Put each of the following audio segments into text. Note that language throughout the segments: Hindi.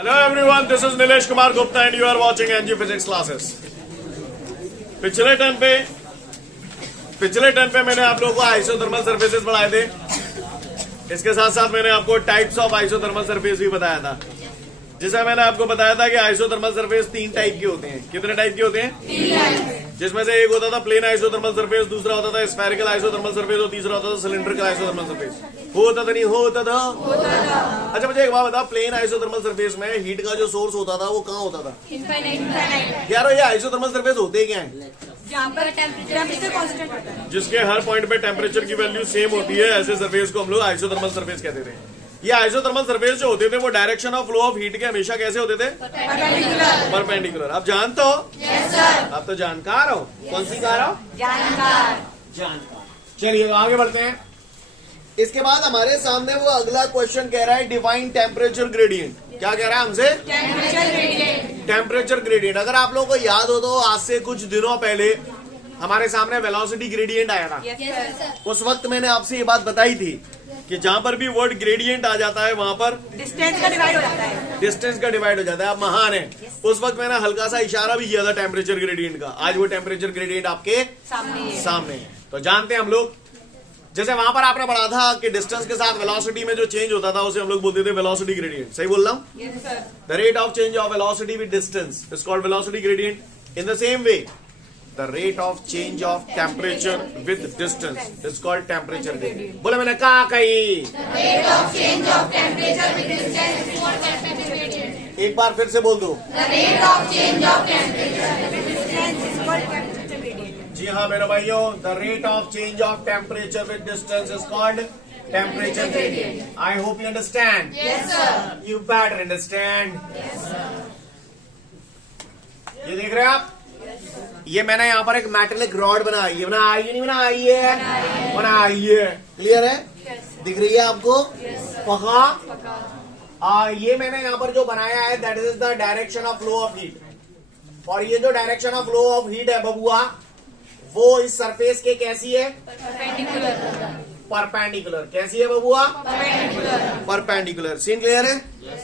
Hello everyone, this is Nilesh Kumar Gupta and you are watching NG Physics classes. पिछले टर्म पे मैंने आप लोगों को आइसोथर्मल सर्फेसेस पढ़ाए थे। इसके साथ साथ मैंने आपको टाइप्स ऑफ आइसोथर्मल सरफेस भी बताया था, जिसमें मैंने आपको बताया था कि आइसोथर्मल सरफेस 3 टाइप के होते हैं। कितने टाइप के होते हैं? 3। जिसमें से एक होता था प्लेन आइसोथर्मल सरफेस, दूसरा होता था स्फेरिकल आइसोथर्मल सरफेस और तीसरा होता था सिलिंड्रिकल आइसोथर्मल सरफेस। होता था नहीं होता था? अच्छा मुझे एक बात बताओ, प्लेन आइसोथर्मल सरफेस में हीट का जो सोर्स होता था वो कहाँ होता था? यार ये आइसोथर्मल सरफेस होते क्या है? जहाँ पर टेम्परेचर कांस्टेंट होता है, जिसके हर पॉइंट पे टेम्परेचर की वैल्यू सेम होती है, ऐसे सरफेस को हम लोग आइसोथर्मल सरफेस कहते थे। ये आइसोथर्मल सरफेस जो होते थे वो direction of flow of heat के हमेशा कैसे होते थे? परपेंडिकुलर। आप जानते हो? Yes sir. आप तो जानकार हो। कौन सी कार हो? जानकार। चलिए आगे बढ़ते हैं। इसके बाद हमारे सामने वो अगला क्वेश्चन कह रहा है डिफाइन टेम्परेचर ग्रेडियंट। क्या कह रहा है हमसे? Temperature gradient. अगर आप लोगों को याद हो तो आज से कुछ दिनों पहले हमारे सामने वेलोसिटी ग्रेडियंट आया था। उस वक्त मैंने आपसे ये बात बताई थी कि जहां पर भी वर्ड ग्रेडियंट आ जाता है वहां पर डिस्टेंस का डिवाइड हो जाता है। डिस्टेंस का डिवाइड हो जाता है। आप महान है। उस वक्त मैंने हल्का सा इशारा भी किया था टेम्परेचर ग्रेडियंट का। आज वो टेम्परेचर ग्रेडियंट आपके सामने है। तो जानते हैं हम लोग, जैसे वहां पर आपने पढ़ा था कि डिस्टेंस के साथ वेलोसिटी में जो चेंज होता था उसे हम लोग बोलते थे वेलोसिटी ग्रेडियंट। सही बोल रहा हूँ? The rate of change of velocity with distance is called velocity gradient. In the same way the rate of change of temperature with distance is called temperature gradient. बोले मैंने कहा कहीं? Rate of change of temperature with distance is called temperature gradient. एक बार फिर से बोल दो। The rate of change of temperature with distance is called temperature gradient. जी हाँ मेरे भाइयों, the rate of change of temperature with distance is called temperature gradient. I hope you understand. Yes sir. You better understand. ये देख रहे हैं आप, ये मैंने यहाँ पर एक मेटेलिक रॉड बनाई है। बनाई नहीं बनाई है? बनाई है। क्लियर है? दिख रही है आपको? पक्का। ये मैंने यहाँ पर जो बनाया है that is the direction of flow of heat. और ये जो direction of flow of heat है बबुआ, वो इस सरफेस के कैसी है? परपेंडिकुलर। कैसी है बबुआ? परपेंडिकुलर। सीन क्लियर है?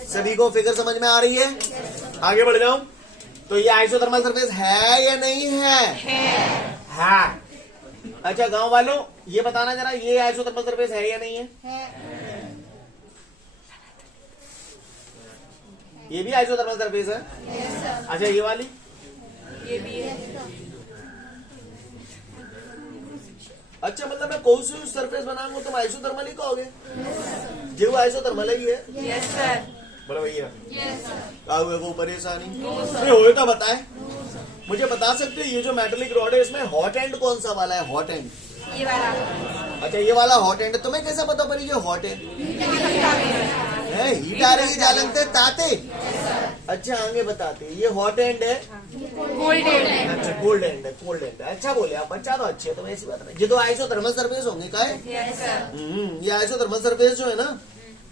सभी को फिगर समझ में आ रही है? आगे बढ़ जाऊं तो ये आइसोथर्मल सरफेस है या नहीं है? है। अच्छा गांव वालों ये बताना जरा, ये आइसोथर्मल सरफेस है या नहीं है? ये भी आइसोथर्मल सरफेस है? अच्छा ये वाली? ये भी है। अच्छा मतलब मैं कौन सी सरफेस बनाऊंगा तुम आइसोथर्मल ही कहोगे? जो वो आइसोथर्मल ही है। Yes sir. बोलो भैया यस सर। क्या हुआ? वो परेशानी हो तो बताए। मुझे बता सकते हो ये जो मेटेलिक रॉड है इसमें हॉट एंड कौन सा वाला है? हॉट एंड ये वाला। अच्छा ये वाला हॉट एंड। तुम्हें कैसा पता पड़ी ये हॉट एंड है? हीट आ रही है जालंते ताते। अच्छा आगे बताते ये हॉट एंड है। Cold and. अच्छा कोल्ड एंड है। कोल्ड एंड है। अच्छा बोले आप, बच्चा तो अच्छे है। तो ऐसी बात नहीं। ये तो आइसोथर्मल सरफेस होंगे का है? Yes sir. ये आइसोथर्मल सरफेस जो है ना,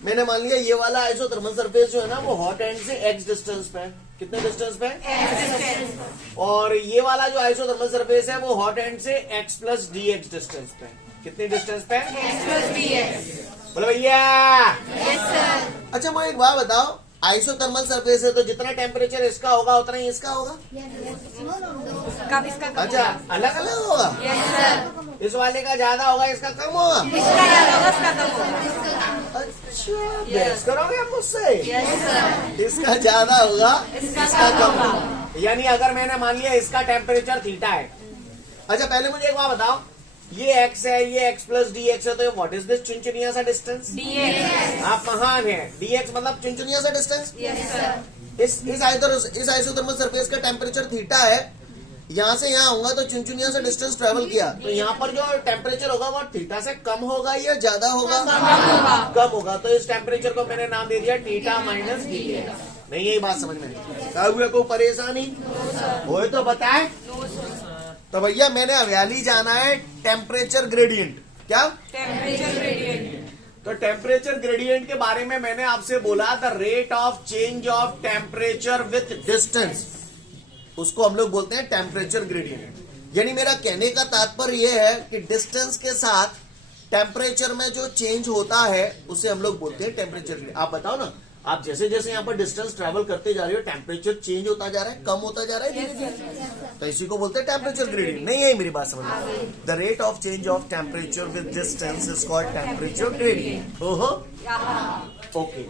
मैंने मान लिया ये वाला आइसोथर्मल सरफेस जो है ना वो हॉट एंड से एक्स डिस्टेंस पे है। कितने डिस्टेंस पे? और ये वाला जो आइसोथर्मल सरफेस है वो हॉट एंड से x plus d x distance पे। कितनी डिस्टेंस पे? बोलो भैया। Yes sir. अच्छा मुझे एक बात बताओ, आइसोथर्मल सरफेस है तो जितना टेम्परेचर इसका होगा उतना ही इसका होगा? इसका अच्छा अलग अलग होगा? Yes sir. इस वाले का ज्यादा होगा, इसका कम होगा? इसका ज्यादा होगा, इसका कम होगा। अच्छा बहस करोगे आप मुझसे? Yes sir. इसका ज्यादा होगा, इसका कम होगा। यानी अगर मैंने मान लिया इसका टेम्परेचर थीटा है। अच्छा पहले मुझे एक बात बताओ, ये x है, ये x प्लस डी एक्स है, तो व्हाट इज दिस चुनचुनिया सा डिस्टेंस? dx। आप महान है। dx मतलब चुनचुनिया सा डिस्टेंस। Yes sir. इस आइसोथर्मल सरफेस का टेम्परेचर थीटा है। यहाँ से यहाँ होगा तो चुनचुनिया से डिस्टेंस ट्रेवल किया तो यहाँ पर जो टेम्परेचर होगा वो थीटा से कम होगा या ज्यादा होगा? कम होगा। तो इस टेम्परेचर को मैंने नाम दे दिया थीटा माइनस डी। नहीं यही बात समझ में क्या हुआ? कोई परेशानी हो तो बताए। तो भैया मैंने हरियाली जाना है टेम्परेचर ग्रेडियंट। क्या? Temperature gradient. तो टेम्परेचर ग्रेडियंट के बारे में मैंने आपसे बोला the rate of change of temperature with distance, उसको हम लोग बोलते हैं टेम्परेचर ग्रेडियंट। यानी मेरा कहने का तात्पर्य यह है कि डिस्टेंस के साथ टेम्परेचर में जो चेंज होता है उसे हम लोग बोलते हैं टेम्परेचर ग्रेडियंट। आप बताओ ना, आप जैसे जैसे यहाँ पर डिस्टेंस ट्रेवल करते जा रहे हो टेम्परेचर चेंज होता जा रहा है, कम होता जा रहा है धीरे धीरे, तो इसी को बोलते हैं टेम्परेचर ग्रेडियंट। नहीं है मेरी बात समझ में? The rate of change of temperature with distance is called temperature gradient. ओहो, ओके।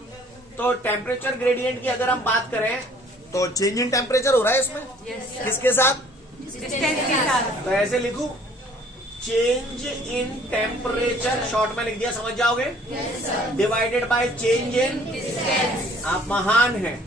तो टेम्परेचर ग्रेडियंट की अगर हम बात करें तो चेंज इन टेम्परेचर हो रहा है इसमें, किसके साथ? डिस्टेंस के साथ। तो ऐसे लिखूं, चेंज इन टेम्परेचर, शॉर्ट में लिख दिया, समझ जाओगे, divided by change in distance. आप महान हैं।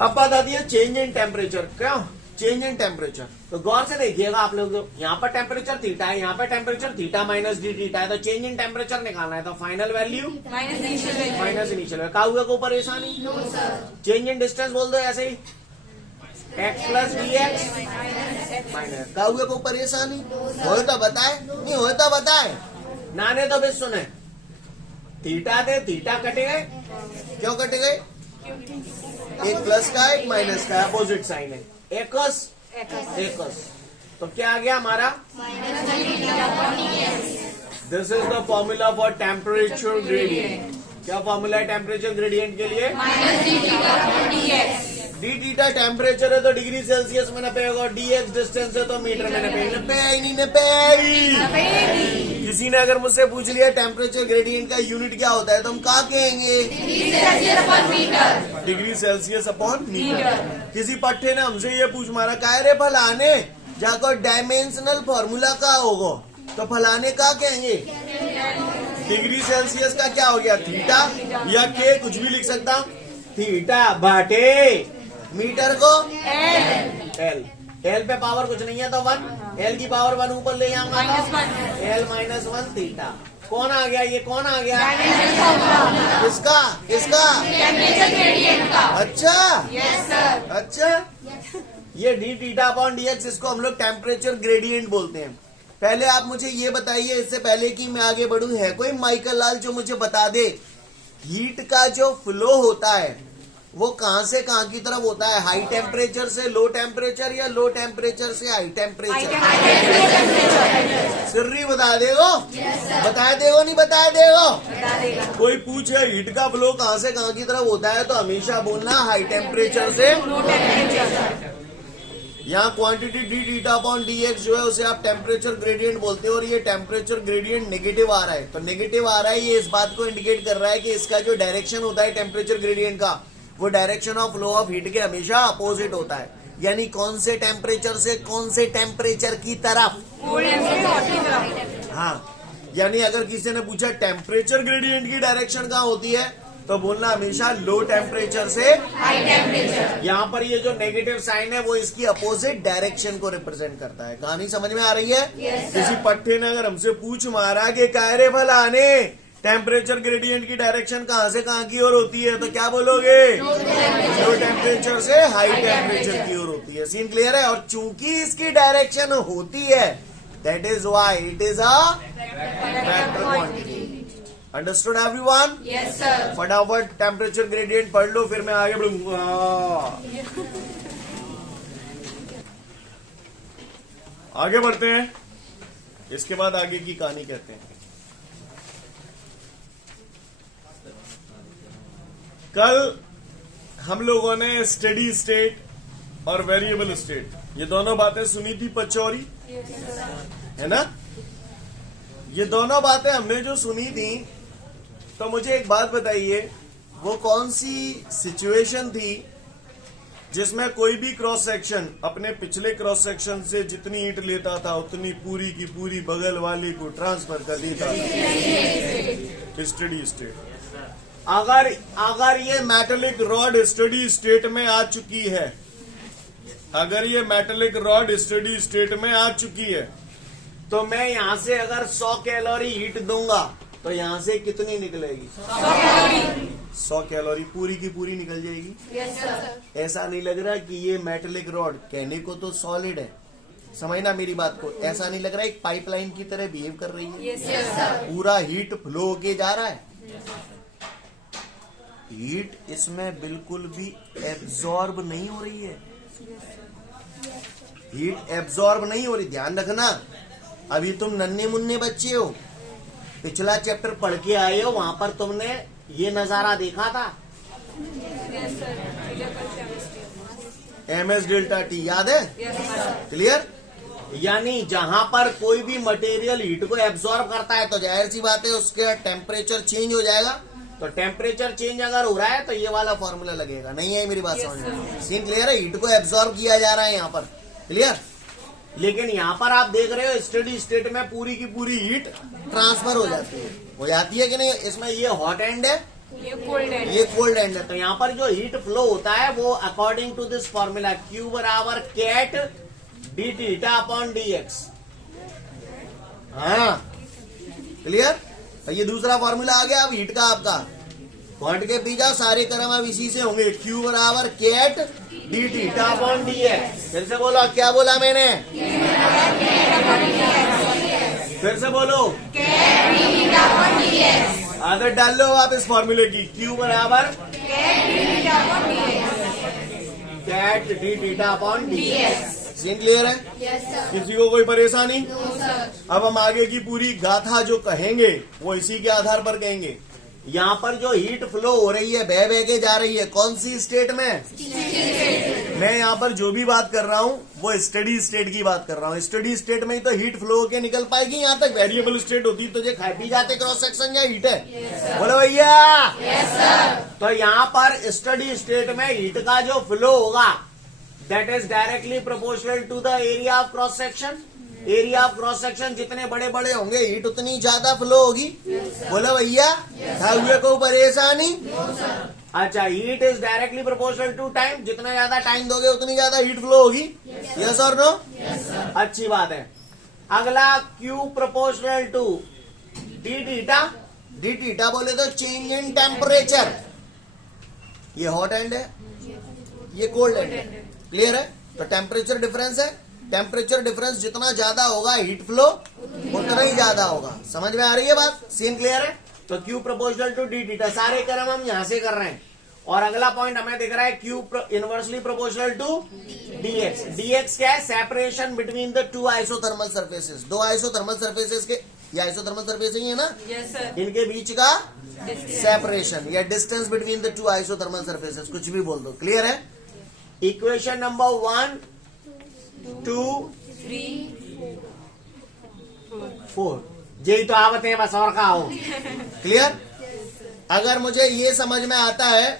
अब बता दिया चेंज इन टेम्परेचर, क्यों चेंज इन टेम्परेचर? तो गौर से देखिएगा आप लोग, यहाँ पर टेम्परेचर थीटा है, यहाँ पर temperature theta minus d theta है, तो चेंज इन टेम्परेचर निकालना है, तो final value minus initial minus initial value. काहुआ को परेशानी? चेंज इन डिस्टेंस बोल दो ऐसे ही, X plus d X minus. काहुआ को परेशानी? हो तो बताए, नहीं हो तो बताए, नाने तो भी सुने। थीटा थे, थीटा कटे गए, क्यों कटे गए? एक प्लस का एक माइनस का अपोजिट साइन है, एकस एकस, तो क्या आ गया हमारा? This is the formula for temperature gradient. क्या फॉर्मूला है टेम्परेचर ग्रेडियंट के लिए? डी थीटा टेम्परेचर है तो डिग्री सेल्सियस में नपे होगा, डी एक्स डिस्टेंस है तो मीटर में नपे। नपे ही नहीं नपे। किसी ने अगर मुझसे पूछ लिया टेम्परेचर ग्रेडियंट का यूनिट क्या होता है तो हम क्या कहेंगे? Degree Celsius upon metre. किसी पट्टे ने हमसे ये पूछ मारा, कह रे फलाने जाकर डायमेंशनल फॉर्मूला का होगा, तो फलाने का कहेंगे? डिग्री सेल्सियस का क्या हो गया? थीटा या के, कुछ भी लिख सकता, थीटा बाटे मीटर को एल। एल पे पावर कुछ नहीं है तो 1, एल की पावर 1 ऊपर ले आऊंगा, एल माइनस 1 थीटा। कौन आ गया? ये कौन आ गया? किसका? किसका? टेम्परेचर ग्रेडियंट का। अच्छा, यस सर। अच्छा, ये D theta upon D x, इसको हम लोग टेम्परेचर ग्रेडियंट बोलते हैं। पहले आप मुझे ये बताइए, इससे पहले कि मैं आगे बढ़ूं, है कोई माइकल लाल जो मुझे बता दे हीट का जो फ्लो होता है वो कहां से कहां की तरफ होता है? हाई टेम्परेचर से लो टेम्परेचर या लो टेम्परेचर से हाई टेम्परेचर? सिर्री बता देगो? बता देगो नहीं बता देगो? कोई पूछे हीट का फ्लो कहां से कहां की तरफ होता है तो हमेशा बोलना हाई टेम्परेचर से। यहाँ quantity D theta upon D x जो है उसे आप टेम्परेचर ग्रेडियंट बोलते हो, और ये टेम्परेचर ग्रेडियंट नेगेटिव आ रहा है, तो नेगेटिव आ रहा है ये इस बात को इंडिकेट कर रहा है कि इसका जो डायरेक्शन होता है टेम्परेचर ग्रेडियंट का, वो direction of flow of heat के हमेशा अपोजिट होता है। यानी कौन से टेम्परेचर से कौन से टेम्परेचर की तरफ? हाँ, यानी अगर किसी ने पूछा टेम्परेचर ग्रेडियंट की डायरेक्शन कहाँ होती है तो बोलना हमेशा लो टेम्परेचर से हाई टेम्परेचर। यहाँ पर ये जो नेगेटिव साइन है वो इसकी अपोजिट डायरेक्शन को रिप्रेजेंट करता है। कहानी समझ में आ रही है? किसी पट्टे ने अगर हमसे पूछ मारा कि कायरे फलाने टेम्परेचर ग्रेडियंट की डायरेक्शन कहाँ से कहाँ की ओर होती है तो क्या बोलोगे? लो टेम्परेचर से हाई टेम्परेचर की ओर होती है। सीन क्लियर है? और चूंकि इसकी डायरेक्शन होती है that is why it is a vector quantity. Understood everyone? Yes sir. फटाफट टेम्परेचर ग्रेडियंट पढ़ लो फिर मैं आगे बढ़ूंगा। आगे बढ़ते हैं, इसके बाद आगे की कहानी कहते हैं। कल हम लोगों ने स्टेडी स्टेट और वेरिएबल स्टेट ये दोनों बातें सुनी थी पचौरी, है ना? ये दोनों बातें हमने जो सुनी थी तो मुझे एक बात बताइए, वो कौन सी सिचुएशन थी जिसमें कोई भी क्रॉस सेक्शन अपने पिछले क्रॉस सेक्शन से जितनी ईंट लेता था उतनी पूरी की पूरी बगल वाले को ट्रांसफर कर देता? Steady state. अगर ये मेटेलिक रॉड स्टेडी स्टेट में आ चुकी है, अगर ये मेटेलिक रॉड स्टेडी स्टेट में आ चुकी है तो मैं यहां से अगर 100 कैलोरी हीट दूंगा तो यहां से कितनी निकलेगी? 100 कैलोरी पूरी की पूरी निकल जाएगी। Yes sir. ऐसा नहीं लग रहा कि ये मेटेलिक रॉड, कहने को तो सॉलिड है, समझना मेरी बात को, ऐसा नहीं लग रहा एक पाइपलाइन की तरह बिहेव कर रही है? Yes sir. पूरा हीट फ्लो होके जा रहा है, हीट इसमें बिल्कुल भी एब्जॉर्ब नहीं हो रही है, हीट एब्जॉर्ब नहीं हो रही। ध्यान रखना, अभी तुम नन्हे मुन्ने बच्चे हो, पिछला चैप्टर पढ़ के आए हो, वहां पर तुमने ये नजारा देखा था? MS डेल्टा T याद है? क्लियर? यानी जहां पर कोई भी मटेरियल हीट को एब्जॉर्ब करता है तो जाहिर सी बात है उसके टेम्परेचर चेंज हो जाएगा। तो टेम्परेचर चेंज अगर हो रहा है तो ये वाला फॉर्मूला लगेगा। नहीं है मेरी बात समझ में? सीन क्लियर है? हीट को एब्जॉर्ब किया जा रहा है यहाँ पर। क्लियर? लेकिन यहाँ पर आप देख रहे हो स्टडी स्टेट में पूरी की पूरी हीट ट्रांसफर हो जाती है कि नहीं? इसमें ये हॉट एंड है, ये कोल्ड है, ये कोल्ड एंड है। तो यहाँ पर जो हीट फ्लो होता है वो according to this formula Q बराबर K d theta upon dx। हाँ क्लियर? तो ये दूसरा फॉर्मूला आ गया अब हीट का आपका। हॉट के पी जाओ, सारे क्रम अब इसी से होंगे। Q बराबर K d theta upon dx। फिर से बोलो, क्या बोला मैंने? फिर से बोलो, आदत डाल लो आप इस फॉर्मूले की। Q बराबर K d theta upon dx। Scene clear है? किसी को कोई परेशानी? अब हम आगे की पूरी गाथा जो कहेंगे वो इसी के आधार पर कहेंगे। यहाँ पर जो हीट फ्लो हो रही है, बह बह के जा रही है, कौन सी स्टेट में? मैं यहाँ पर जो भी बात कर रहा हूँ वो स्टडी स्टेट की बात कर रहा हूँ। स्टडी स्टेट में ही तो हीट फ्लो होके निकल पाएगी। यहाँ तक वेरिएबल स्टेट होती तो ये खाए पी जाते क्रॉस सेक्शन या हीट है। बोलो भैया। तो यहाँ पर स्टडी स्टेट में हीट का जो फ्लो होगा that is directly proportional to the area of cross section. Area of cross section जितने बड़े बड़े होंगे हीट उतनी ज्यादा फ्लो होगी। बोलो भैया, हुए को परेशानी? अच्छा, heat is directly proportional to time. जितना ज्यादा टाइम दोगे उतनी ज्यादा हीट फ्लो होगी। यस और नो? अच्छी बात है। अगला Q proportional to d theta. D theta बोले तो चेंज इन टेम्परेचर। ये हॉट एंड है, ये कोल्ड एंड है। क्लियर है? तो टेम्परेचर डिफरेंस है। टेम्परेचर डिफरेंस जितना ज्यादा होगा हीट फ्लो उतना ही ज्यादा होगा। समझ में आ रही है बात? सीन क्लियर है? तो Q proportional to d theta, सारे क्रम हम यहां से कर रहे हैं। और अगला पॉइंट हमें दिख रहा है Q inversely proportional to dx। dx क्या है? Separation between the two isothermal surfaces. दो आइसोथर्मल सर्फेसेस के, ये आइसोथर्मल सर्फेस ही है ना? Yes sir. इनके बीच का सेपरेशन या distance between the two isothermal surfaces, कुछ भी बोल दो। क्लियर है? इक्वेशन नंबर 1 2 3 4 यही तो आवत है बस, और कहा हो। क्लियर? अगर मुझे ये समझ में आता है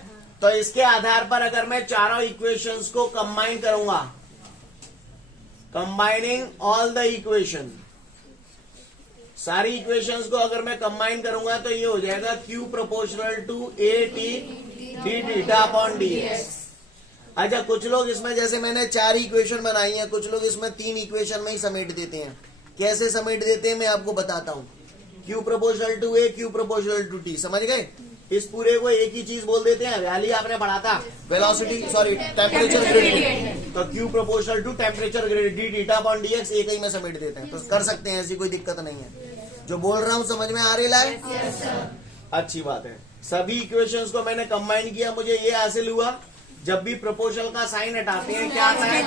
तो इसके आधार पर अगर मैं चारों इक्वेशंस को कंबाइन करूंगा, कंबाइनिंग ऑल द इक्वेशन, सारी इक्वेशंस को अगर मैं कंबाइन करूंगा तो ये हो जाएगा Q proportional to A T d theta upon dx। अच्छा, कुछ लोग इसमें, जैसे मैंने 4 इक्वेशन बनाई हैं, कुछ लोग इसमें 3 इक्वेशन में ही समेट देते हैं। कैसे समेट देते हैं मैं आपको बताता हूं। Q proportional to A, Q proportional to T, समझ गए? इस पूरे को एक ही चीज बोल देते हैं। वैल्यू आपने पढ़ा था, वेलोसिटी, सॉरी टेम्परेचर ग्रेडियंट। तो Q proportional to temperature gradient d theta upon dx एक ही में समेट देते हैं। तो कर सकते हैं, ऐसी कोई दिक्कत नहीं है। जो बोल रहा हूं समझ में आ रही है? अच्छी बात है। सभी इक्वेशंस को मैंने कंबाइन किया, मुझे ये हासिल हुआ जब भी प्रोपोर्शनल का साइन हटाते हैं क्या आता है?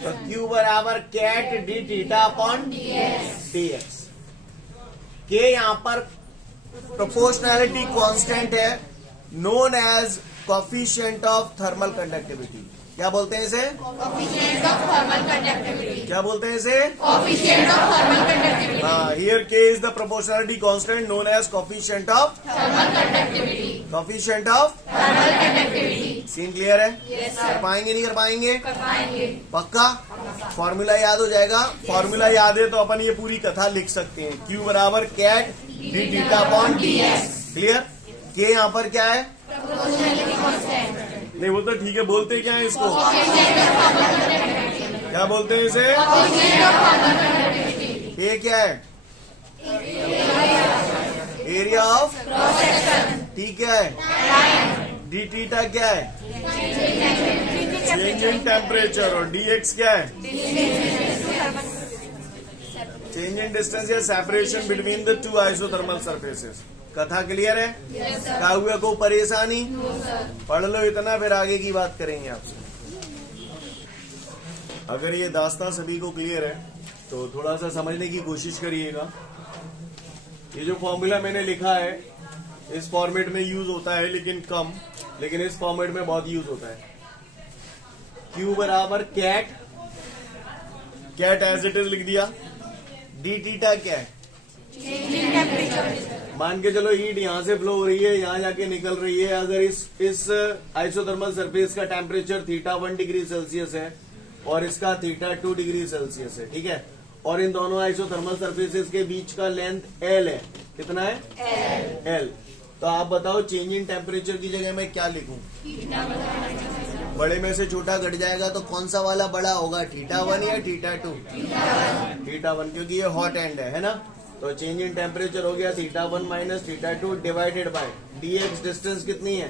तो Q बराबर K d theta upon dx। K यहाँ पर प्रोपोर्शनैलिटी कांस्टेंट है, known as coefficient of thermal conductivity. क्या बोलते हैं इसे? Coefficient of thermal conductivity. क्या बोलते हैं इसे? Coefficient of thermal conductivity. हाँ, here K is the proportionality constant known as coefficient of thermal conductivity. Coefficient of thermal conductivity. Scene clear है? यस कर सर। पाएंगे नहीं कर पाएंगे? कर पाएंगे। पक्का? फॉर्मूला याद हो जाएगा? फॉर्मूला याद है तो अपन ये पूरी कथा लिख सकते हैं। Q बराबर K d theta upon dx। Clear? K यहाँ पर क्या है? Proportionality constant. नहीं, वो तो ठीक है, बोलते क्या है इसको? क्या बोलते हैं इसे? ये क्या है? एरिया ऑफ टी क्या है? डी थीटा क्या है? Change in temperature. और dx क्या है? चेंज इन डिस्टेंस या separation between the two isothermal surfaces. कथा क्लियर है? क्या हुआ को परेशानी? पढ़ लो इतना, फिर आगे की बात करेंगे आपसे। अगर ये दास्तां सभी को क्लियर है तो थोड़ा सा समझने की कोशिश करिएगा। ये जो फॉर्मूला मैंने लिखा है इस फॉर्मेट में यूज होता है लेकिन कम, लेकिन इस फॉर्मेट में बहुत यूज होता है। Q बराबर K, K as it is लिख दिया। डी थीटा क्या है? Changing temperature. मान के चलो हीट यहां से फ्लो हो रही है, यहां जाके निकल रही है। अगर इस आइसोथर्मल सरफेस का टेम्परेचर थीटा 1 डिग्री सेल्सियस है और इसका थीटा 2 डिग्री सेल्सियस है, ठीक है, और इन दोनों आइसोथर्मल सरफेसेस के बीच का लेंथ एल है। कितना है? एल। तो आप बताओ चेंज इन टेम्परेचर की जगह मैं क्या लिखूं? बड़े में से छोटा घट जाएगा तो कौन सा वाला बड़ा होगा? थीटा 1 या थीटा 2? थीटा 1, क्योंकि ये हॉट एंड है ना। तो चेंज इन टेम्परेचर हो गया theta 1 minus theta 2 divided by dx, distance कितनी है?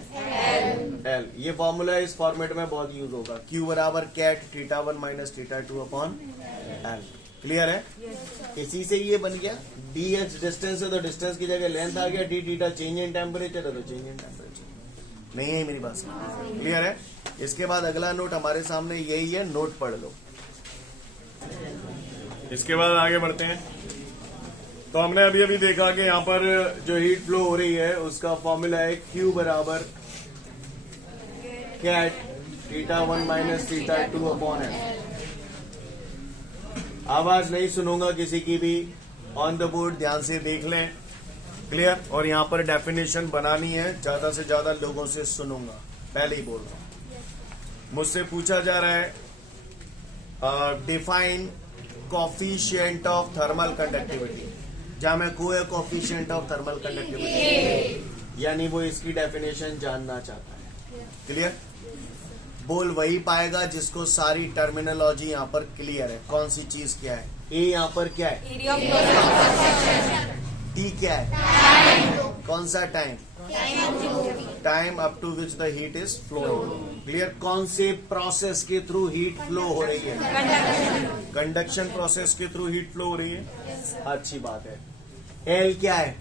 एल। ये फॉर्मूला इस फॉर्मेट में बहुत यूज होगा। Q बराबर K theta 1 minus theta 2 upon L. Clear है? इसी से ये बन गया। dx डिस्टेंस है तो डिस्टेंस की जगह लेंथ आ गया, d theta change in temperature है तो चेंज इन टेम्परेचर। नहीं है मेरी बात? क्लियर है? इसके बाद अगला नोट हमारे सामने यही है, नोट पढ़ लो। इसके बाद आगे बढ़ते हैं। तो हमने अभी अभी देखा कि यहाँ पर जो हीट फ्लो हो रही है उसका फॉर्मूला है Q बराबर K theta 1 minus theta 2 upon L. आवाज नहीं सुनूंगा किसी की भी, ऑन द बोर्ड ध्यान से देख लें। क्लियर? और यहाँ पर डेफिनेशन बनानी है, ज्यादा से ज्यादा लोगों से सुनूंगा, पहले ही बोल रहा हूं। मुझसे पूछा जा रहा है define coefficient of thermal conductivity, जहां मैं कोएफिशिएंट ऑफ थर्मल कंडक्टिविटी, यानी वो इसकी डेफिनेशन जानना चाहता है। क्लियर? बोल वही पाएगा जिसको सारी टर्मिनोलॉजी यहाँ पर क्लियर है। कौन सी चीज क्या है? ए यहाँ पर क्या है? Area of cross-section. टी क्या है? कौन सा time? Time up to which the heat is flow. Clear? कौन से प्रोसेस के थ्रू हीट फ्लो हो रही है? Conduction. कंडक्शन प्रोसेस के थ्रू हीट फ्लो हो रही है। अच्छी बात है। एल क्या है?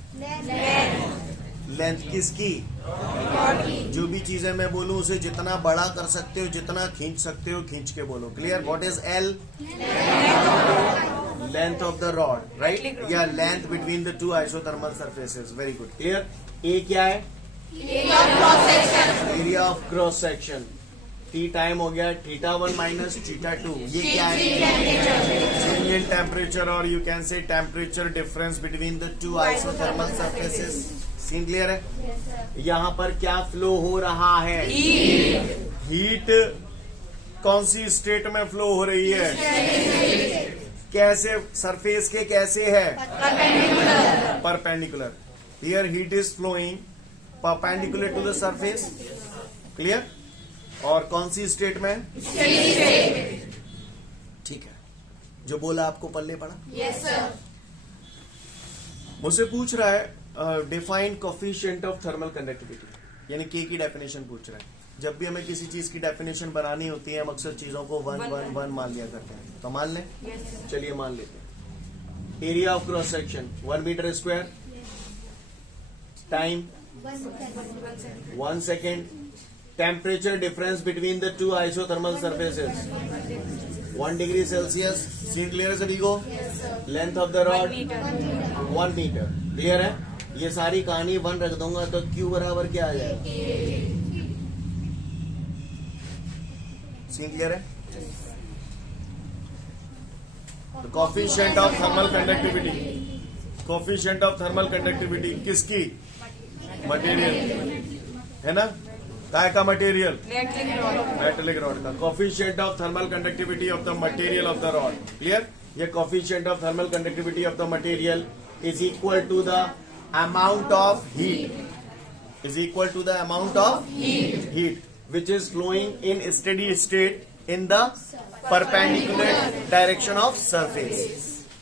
लेंथ किसकी? जो भी चीजें मैं बोलूं उसे जितना बड़ा कर सकते हो, जितना खींच सकते हो खींच के बोलो। Clear? What is L? Length of the rod, right? या length between the two isothermal surfaces. Very good. Clear? A क्या है? Area of cross-section. Area of cross section. T time हो गया थीटा 1 माइनस थीटा 2। ये क्या है? चेंज इन टेम्परेचर, और you can say temperature difference between the two isothermal surfaces. Scene clear है? यहाँ पर क्या फ्लो हो रहा है? हीट कौन सी स्टेट में फ्लो हो रही है? कैसे? सरफेस के कैसे है? Perpendicular. Here heat is flowing perpendicular to the surface. Clear? और कौन सी स्टेट में? ठीक है। जो बोला आपको पल्ले पड़ा? Yes, sir. मुझसे पूछ रहा है define coefficient of thermal conductivity, यानी के की डेफिनेशन पूछ रहा है। जब भी हमें किसी चीज की डेफिनेशन बनानी होती है हम अक्सर चीजों को 1 1 1 मान लिया करते हैं। तो मान लें? Yes, sir. चलिए मान लेते हैं। Area of cross section 1 metre square. Time 1 second. Temperature difference between the two isothermal surfaces 1 degree Celsius. Scene clear है सभी को? Length of the rod 1 metre. Clear है? ये सारी कहानी 1 रख दूंगा तो Q बराबर क्या आ जाएगा? सीन क्लियर है? तो coefficient of thermal conductivity, coefficient of thermal conductivity किसकी? मटेरियल है ना? काय का मटेरियल? मेटेलिक रॉड का। Coefficient of thermal conductivity of the material of the rod. Clear? ये coefficient of thermal conductivity of the material is equal to the amount of heat, is equal to the amount of heat which is flowing in steady state in the perpendicular direction of surface.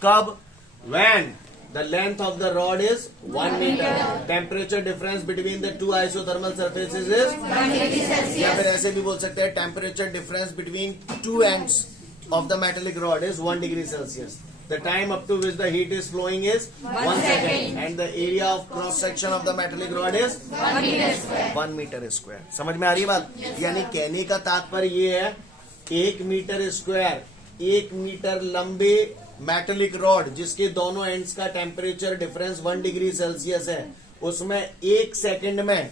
कब? When the length of the rod is 1 meter. Temperature difference between the two isothermal surfaces is 1 degree Celsius. या फिर ऐसे भी बोल सकते हैं temperature difference between two ends of the metallic rod is 1 degree Celsius. The time up to which the heat is flowing is 1 second. And the area of cross section of the metallic rod is 1 meter square. 1 metre square. समझ में आ रही है बात? यानी कहने का तात्पर्य ये है 1 मीटर स्क्वायर, 1 मीटर लंबे मेटेलिक रॉड जिसके दोनों एंड्स का टेम्परेचर डिफरेंस 1 डिग्री सेल्सियस है, उसमें 1 सेकंड में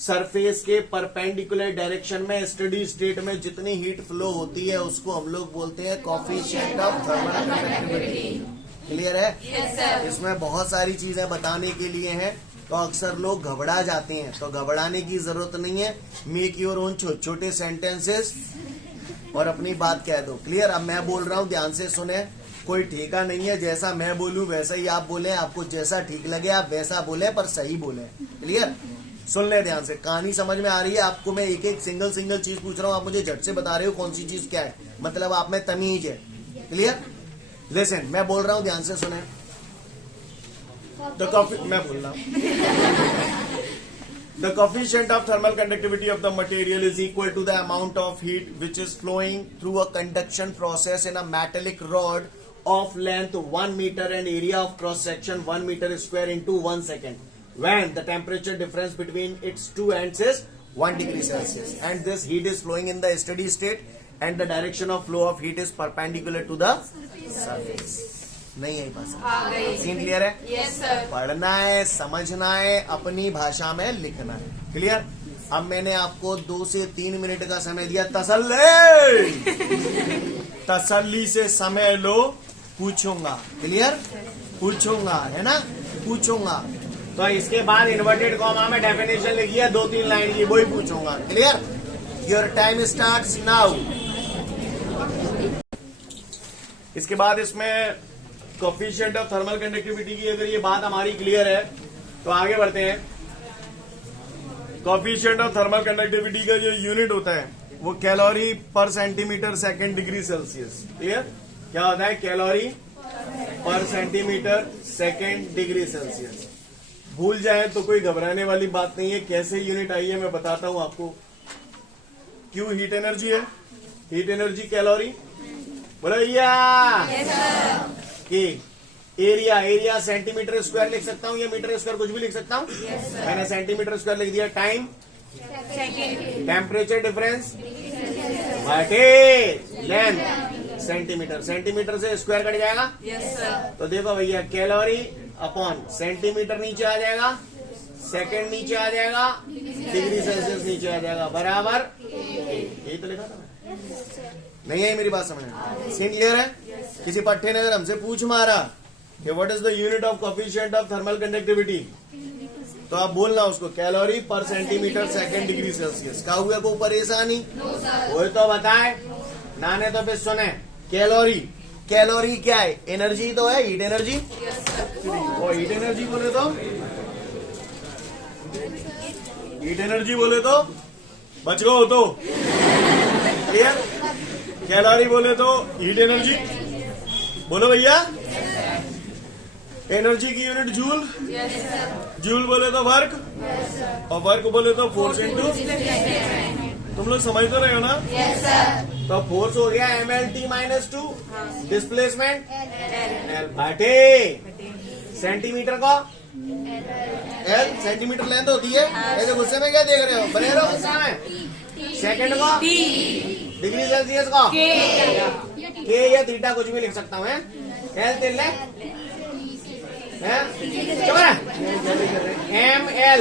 सरफेस के परपेंडिकुलर डायरेक्शन में स्टडी स्टेट में जितनी हीट फ्लो होती है उसको हम लोग बोलते हैं coefficient of thermal conductivity. Clear है? इसमें बहुत सारी चीजें बताने के लिए हैं, तो अक्सर लोग घबरा जाते हैं, तो घबराने की जरूरत नहीं है। मेक योर ओन छोटे छोटे सेंटेंसेस और अपनी बात कह दो। क्लियर? अब मैं बोल रहा हूँ, ध्यान से सुने, कोई ठेका नहीं है, जैसा मैं बोलूं वैसा ही आप बोले, आपको जैसा ठीक लगे आप वैसा बोले, पर सही बोले। क्लियर? सुन ले ध्यान से, कहानी समझ में आ रही है आपको? मैं एक एक सिंगल चीज पूछ रहा हूँ, आप मुझे झट से बता रहे हो कौन सी चीज क्या है, मतलब आप में तमीज है। क्लियर? लिसन, मैं बोल रहा हूँ, ध्यान से सुने। मैं बोल रहा हूँ The coefficient of thermal conductivity of the material is equal to the amount of heat which is flowing through a conduction process in a metallic rod of length 1 meter and area of cross section 1 meter square into 1 second when the temperature difference between its two ends is 1 degree Celsius and this heat is flowing in the steady state and the direction of flow of heat is perpendicular to the surface. नहीं है भाषा? सीन क्लियर है? Yes sir. पढ़ना है, समझना है, अपनी भाषा में लिखना है। क्लियर? अब मैंने आपको 2 से 3 मिनट का समय दिया, तसल्ली से समय लो, पूछूंगा। क्लियर? पूछूंगा, है ना? पूछूंगा। तो इसके बाद इन्वर्टेड कॉमा में डेफिनेशन लिखी है 2-3 लाइन की, वही पूछूंगा। Clear? Your time starts now. इसके बाद इसमें कोएफिशिएंट ऑफ थर्मल कंडक्टिविटी की अगर ये बात हमारी क्लियर है तो आगे बढ़ते हैं। कोएफिशिएंट ऑफ थर्मल कंडक्टिविटी का जो यूनिट होता है वो कैलोरी पर centimetre second degree Celsius. Clear? क्या होता है? कैलोरी पर सेंटीमीटर सेकंड डिग्री सेल्सियस। भूल जाए तो कोई घबराने वाली बात नहीं है। कैसे यूनिट आई है मैं बताता हूं आपको। क्यों? हीट एनर्जी है, हीट एनर्जी कैलोरी। बोलो भैया। कि एरिया सेंटीमीटर स्क्वायर लिख सकता हूँ या मीटर स्क्वायर, कुछ भी लिख सकता हूँ। मैंने सेंटीमीटर स्क्वायर लिख दिया। Time, temperature difference, length, centimetre से स्क्वायर कट जाएगा। तो देखो भैया, कैलोरी अपॉन सेंटीमीटर नीचे आ जाएगा, सेकंड नीचे आ जाएगा, डिग्री सेल्सियस नीचे आ जाएगा, बराबर। यही तो लिखा था नहीं है? मेरी बात समझ में? सीन क्लियर है? किसी पट्टे ने अगर हमसे पूछ मारा कि what is the unit of coefficient of thermal conductivity, तो आप बोलना उसको कैलोरी पर सेंटीमीटर सेकंड डिग्री सेल्सियस। का हुआ कोई परेशानी? वही तो बताए नाने, तो फिर सुने। कैलोरी क्या है? एनर्जी तो है, हीट एनर्जी। और हीट एनर्जी बोले तो बच गो तो। क्लियर? कैलोरी बोले तो हीट एनर्जी। बोलो भैया। एनर्जी की यूनिट जूल। जूल बोले तो वर्क, और वर्क बोले तो फोर्स इंटू। तुम लोग समझ तो रहे हो ना? तो फोर्स हो गया MLT-2, डिस्प्लेसमेंट L भाटे, सेंटीमीटर का L, सेंटीमीटर लेंथ होती है। ऐसे गुस्से में क्या देख रहे हो? बने रहो गुस्सा में। सेकंड का डिग्री सेल्सियस का के या थीटा कुछ भी लिख सकता हूँ। L तेल ले ML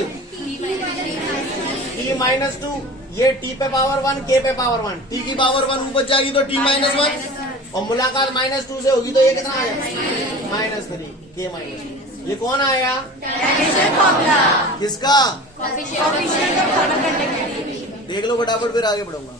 T-2, ये T पे पावर 1, K पे पावर 1। T की पावर 1 ऊपर जाएगी तो T-1, और मुलाकात -2 से होगी तो ये कितना आ जाएगा? -3, K -2। ये कौन आया? किसका? देख लो फटाफट, फिर आगे बढ़ूंगा।